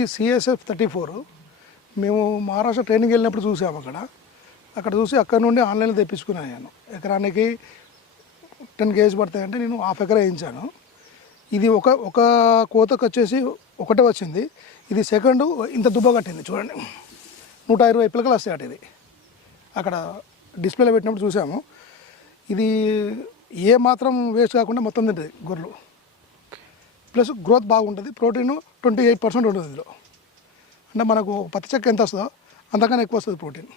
ఇది CSF thirty four మేము Maharashtra training వెళ్ళినప్పుడు చూసాము అక్కడ. అక్కడ చూసి అక్కడ నుండి ఆన్లైన్లో తెప్పించుకున్నాను నేను ఎకరానికి టెన్ కేజీస్ పడతాయంటే నేను హాఫ్ ఎకర్ వేయించాను. ఇది ఒక ఒక కోతకు వచ్చేసి ఒకటే వచ్చింది. ఇది సెకండ్ ఇంత దుబ్బ కట్టింది చూడండి. నూట ఇరవై పిలకలు వస్తాయి అటు ఇది. అక్కడ డిస్ప్లేలో పెట్టినప్పుడు చూసాము. ఇది ఏ మాత్రం వేస్ట్ కాకుండా మొత్తం తింటుంది గొర్రెలు. ప్లస్ గ్రోత్ బాగుంటుంది ప్రోటీన్ ట్వంటీ ఎయిట్ పర్సెంట్ ఉంటుంది ఇందులో. అంటే మనకు పత్తి చెక్క ఎంత వస్తుందో అంతకన్నా ఎక్కువ వస్తుంది ప్రోటీన్.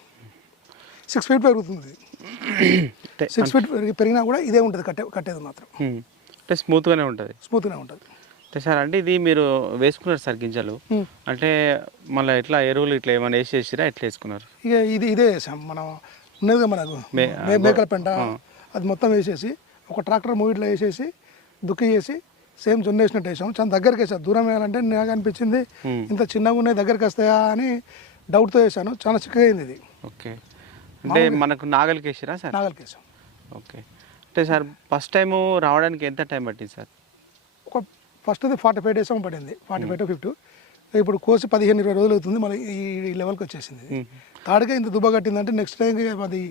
సిక్స్ ఫీట్ పెరుగుతుంది సిక్స్ ఫీట్ పెరిగినా కూడా ఇదే ఉంటుంది కట్టే కట్టేది మాత్రం. అంటే స్మూత్గానే ఉంటుంది. స్మూత్గానే ఉంటుంది. అంటే సార్ అంటే ఇది మీరు వేసుకున్నారు సార్ గింజలు. అంటే మళ్ళీ ఎట్లా ఎరువులు ఇట్లా ఏమైనా వేసేసిరా ఎట్లా వేసుకున్నారు? ఇక ఇది ఇదే వేసాం మనం ఉన్నది కదా మనకు. మేకల పెంట. అది మొత్తం వేసేసి ఒక ట్రాక్టర్ మూగిట్లో వేసేసి దుక్కి చేసి సేమ్ జొన్న వేసినట్టు వేసాం చాలా దగ్గరికి వేసాం దూరం వేయాలంటే నాకు అనిపించింది. ఇంత చిన్నగా ఉన్నాయి దగ్గరికి వస్తాయా అని డౌట్తో వేసాను. చాలా చిక్కగా అయింది ఇది. ఓకే. అంటే మనకు నాగలికి వేసిరా సార్? నాగలికి వేసాం. ఓకే. అంటే సార్ ఫస్ట్ టైము రావడానికి ఎంత టైం పట్టింది సార్? ఒక ఫస్ట్ది ఫార్టీ ఫైవ్ డేస్ ఏమో పడింది. ఫార్టీ ఫైవ్ టు ఫిఫ్టీ ఇప్పుడు కోసి పదిహేను ఇరవై రోజులు అవుతుంది. మళ్ళీ ఈ లెవెల్కి వచ్చేసింది. తాడిగా ఇంత దుబ్బ కట్టిందంటే నెక్స్ట్ టైం అది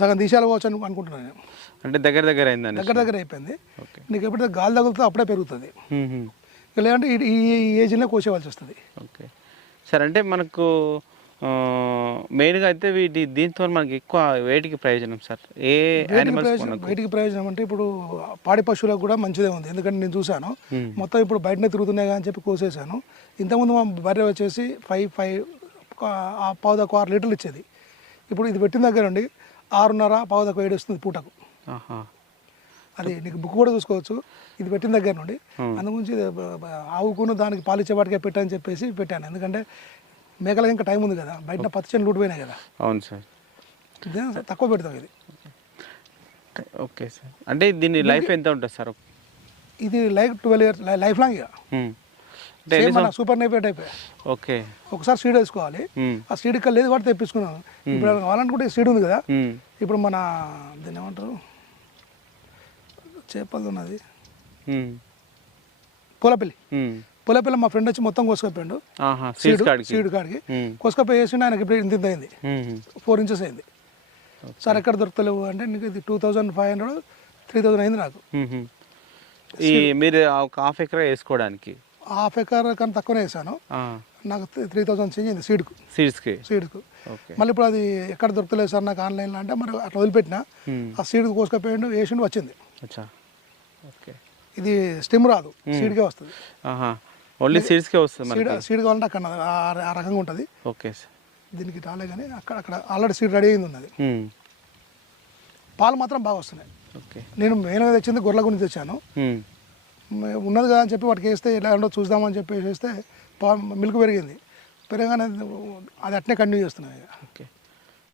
సగం తీసేయాలి పోవచ్చు అని అనుకుంటున్నాను నేను. అంటే దగ్గర దగ్గర అయిందని దగ్గర దగ్గర అయిపోయింది. నీకు ఎప్పుడైతే గాలి తగులుతుందో అప్పుడే పెరుగుతుంది. లేదంటే ఈ- ఏజ్లో కోసేవాల్సి వస్తుంది. ఓకే. సార్ అంటే మనకు మెయిన్గా అయితే వీటి దీంతో మనకి ఎక్కువ వేటికి ప్రయోజనం సార్? ఏ వేటికి ప్రయోజనం అంటే ఇప్పుడు పాడి పశువులకు కూడా మంచిదే ఉంది. ఎందుకంటే నేను చూశాను. మొత్తం ఇప్పుడు బయటనే తిరుగుతున్నాయి అని చెప్పి కోసేసాను ఇంతకుముందు మా బర్రె వచ్చేసి ఫైవ్ ఫైవ్ పావు తక్కువ ఆరు లీటర్లు ఇచ్చేది. ఇప్పుడు ఇది పెట్టిన దగ్గర నుండి ఆరున్నర పావు తక్కువ ఏడు వస్తుంది పూటకు. ఆహా. అది నీకు బుక్ కూడా చూసుకోవచ్చు. ఇది పెట్టిన దగ్గర నుండి. అందుగురించి ఆవుకును దానికి పాలిచ్చే వాటికే పెట్టని చెప్పేసి పెట్టాను. ఎందుకంటే మేకలకి ఇంకా టైం ఉంది కదా. బయట పత్తి చేను లూటిపోయినాయి కదా. అవును సార్. తక్కువ పెడతాం ఇది. Okay sir. అంటే దీని లైఫ్ ఎంత ఉంటుంది సార్? ఇది life twelve years life long ఇక. సూపర్ నైపేట్ అయిపోయి ఓకే. ఒకసారి సీడ్ వేసుకోవాలి. ఆ సీడ్ ఇక్కడ లేదు కూడా తెప్పించుకున్నాను. ఇప్పుడు కావాలనుకుంటే సీడ్ ఉంది కదా. ఇప్పుడు మన దీన్ని ఏమంటారు? చేపలు ఉన్నది. పూలపల్లి. పూలపల్లి మా ఫ్రెండ్ వచ్చి మొత్తం కోసుకపోయాడు కాడికి. సీడ్ కాడికి. కోసుకపోయి వేసిండు ఆయనకి ఇప్పుడు ఇంత అయింది. ఫోర్ ఇంచెస్ అయింది. సార్ ఎక్కడ దొరకలేవు అంటే నీకు ఇది two thousand five hundred three thousand అయింది నాకు. ఈ మీరు ఒక హాఫ్ ఎకర్ వేసుకోవడానికి? హాఫ్ ఎకర్ కన్నా తక్కువనే వేసాను. నాకు త్రీ థౌజండ్ చేంజ్ అయింది సీడ్కు. సీడ్స్కి? సీడ్కు. మళ్ళీ ఇప్పుడు అది ఎక్కడ దొరకలేదు సార్ నాకు ఆన్లైన్లో అంటే మరి అట్లా వదిలిపెట్టిన. ఆ సీడ్ కోసుకపోయిండు వేసిండు వచ్చింది. ఇది స్టిమ్ రాదు సీడ్కే వస్తుంది. ఓన్లీ సీడ్స్కే వస్తుంది సీడ్ సీడ్ కావాలంటే అక్కడ ఆ- రకంగా ఉంటుంది. Okay sir. దీనికి రాలే కానీ అక్కడ అక్కడ ఆల్రెడీ సీడ్ రెడీ అయింది ఉన్నది. పాలు మాత్రం బాగా వస్తున్నాయి. ఓకే. నేను మెయిన్గా తెచ్చింది గొర్రెల గురించి తెచ్చాను. ఉన్నది కదా అని చెప్పి వాటికి వేస్తే ఎలా ఉండో చూద్దామని చెప్పి వేస్తే మిల్క్ పెరిగింది. పెరగానే అది అట్నే కంటిన్యూ చేస్తున్నాయి. ఓకే.